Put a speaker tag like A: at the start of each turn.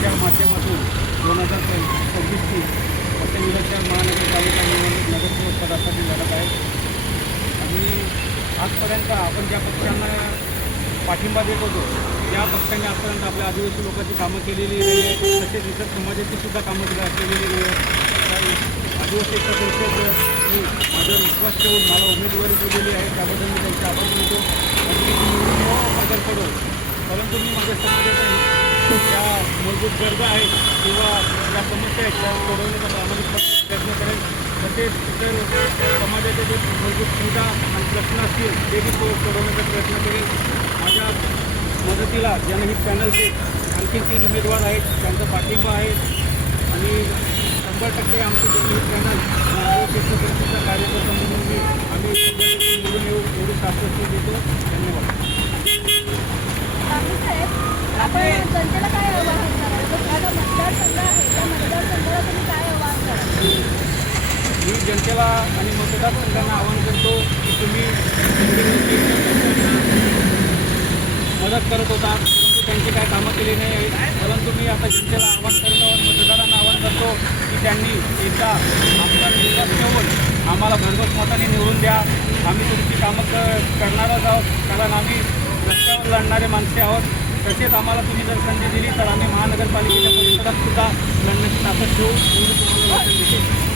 A: योजनेच्या माध्यमातून दोन हजार सव्वीसची पश्चिम विलक्षण महानगरपालिका निवडणूक नगरसेवक पदासाठी लढत आहे. आणि आजपर्यंत आपण ज्या पक्षांना पाठिंबा देत होतो त्या पक्षाने आजपर्यंत आपल्या आदिवासी लोकांची कामं केलेली नाही आहेत तसेच इतर समाजाची सुद्धा कामं केलेली नाही आहेत आदिवासी मी माझा विश्वास ठेवून मला उमेदवारी दिलेली आहे त्याबद्दल मी त्यांचे आभार मानतो. आणि मी निवडून परंतु मी माझ्या समाजाचा मूलभूत गरजा आहेत किंवा ज्या समस्या आहेत त्या सोडवण्याचा प्रामाणिकपणे प्रयत्न करेल. तसेच इतर समाजाचे जे मूलभूत सुविधा आणि प्रश्न असतील ते मी सोडवण्याचा प्रयत्न करेल. माझ्या मदतीला जनहित पॅनलचे आणखी तीन उमेदवार आहेत त्यांचा पाठिंबा आहे. आणि शंभर टक्के आमचं जनहित पॅनल क्षेत्र कार्यकर्ता म्हणून मी आम्ही शंभर टक्के निवडून येऊ एवढी शाश्वती देतो. धन्यवाद.
B: आपण जनतेला काय आवाहन कराल जो माझा मतदारसंघ आहे त्या मतदारसंघाला तुम्ही काय
A: मी जनतेला आणि मतदारसंघांना आवाहन करतो की तुम्ही मदत करत होता परंतु त्यांची काय कामं केली नाही. परंतु मी आता जनतेला आवाहन करतो आणि मतदारांना आवाहन करतो की त्यांनी एकदा आमचा विश्वास ठेवून आम्हाला भरघोस मताने निवडून द्या. आम्ही तुमची कामं क करणारच आहोत. कारण आम्ही रस्त्यावर लढणारे माणसे आहोत. तसेच आम्हाला तुम्ही जर संधी दिली तर आम्ही महानगरपालिकेच्या परिसरात सुद्धा लढण्याची ताकद ठेवू एवढी तुम्हाला